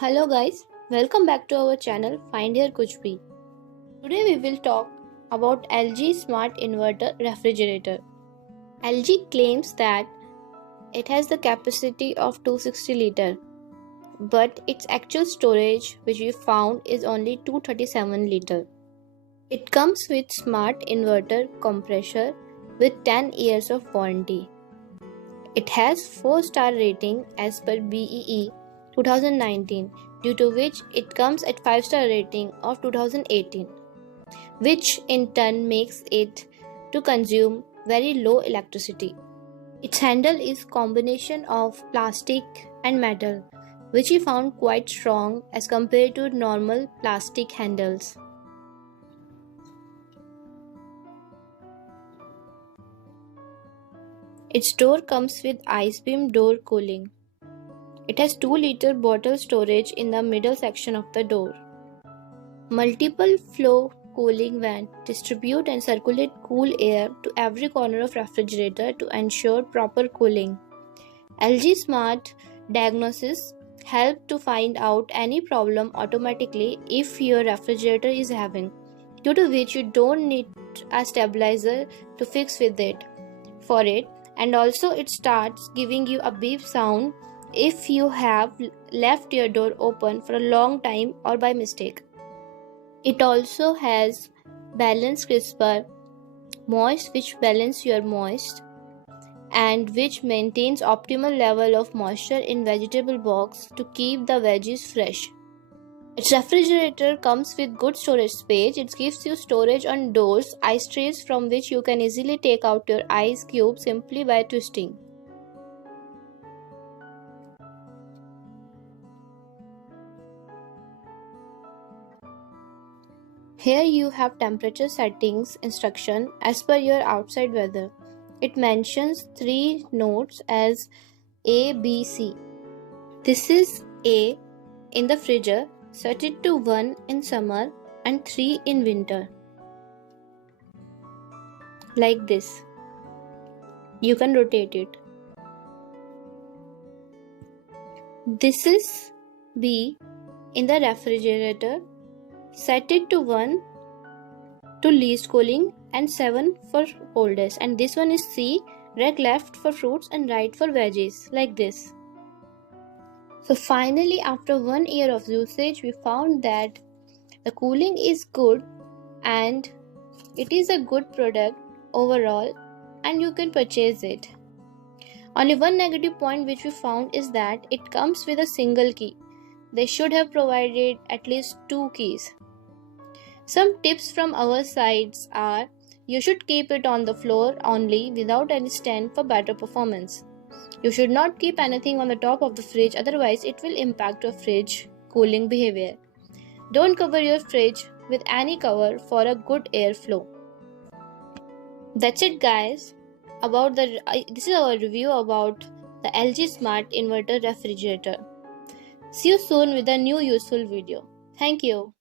Hello guys, welcome back to our channel Find Here Kuch Bhi. Today we will talk about LG Smart Inverter Refrigerator. LG claims that it has the capacity of 260 liter, but its actual storage which we found is only 237 liter. It comes with Smart Inverter Compressor with 10 years of warranty. It has 4-star rating as per BEE 2019, due to which it comes at 5-star rating of 2018, which in turn makes it to consume very low electricity. Its handle is combination of plastic and metal, which we found quite strong as compared to normal plastic handles. Its door comes with ice beam door cooling. It has 2-liter bottle storage in the middle section of the door. Multiple flow cooling vent distribute and circulate cool air to every corner of refrigerator to ensure proper cooling. LG Smart Diagnosis help to find out any problem automatically if your refrigerator is having, due to which you don't need a stabilizer to fix with it for it, and also it starts giving you a beep sound if you have left your door open for a long time or by mistake. It also has balance crisper moist, which balance your moist and which maintains optimal level of moisture in vegetable box to keep the veggies fresh. Its refrigerator comes with good storage space. It gives you storage on doors, ice trays from which you can easily take out your ice cube simply by twisting. Here you have temperature settings instruction as per your outside weather. It mentions 3 notes as A, B, C. This is A in the freezer. Set it to 1 in summer and 3 in winter. Like this. You can rotate it. This is B in the refrigerator. Set it to 1 to least cooling and 7 for coldest. And this one is C, left for fruits and right for veggies, like this. So finally, after 1 year of usage, we found that the cooling is good and it is a good product overall and you can purchase it. Only one negative point which we found is that it comes with a single key. They should have provided at least 2 keys. Some tips from our sides are: you should keep it on the floor only without any stand for better performance. You should not keep anything on the top of the fridge, otherwise it will impact your fridge cooling behavior. Don't cover your fridge with any cover for a good airflow. That's it guys. This is our review about the LG Smart Inverter Refrigerator. See you soon with a new useful video. Thank you.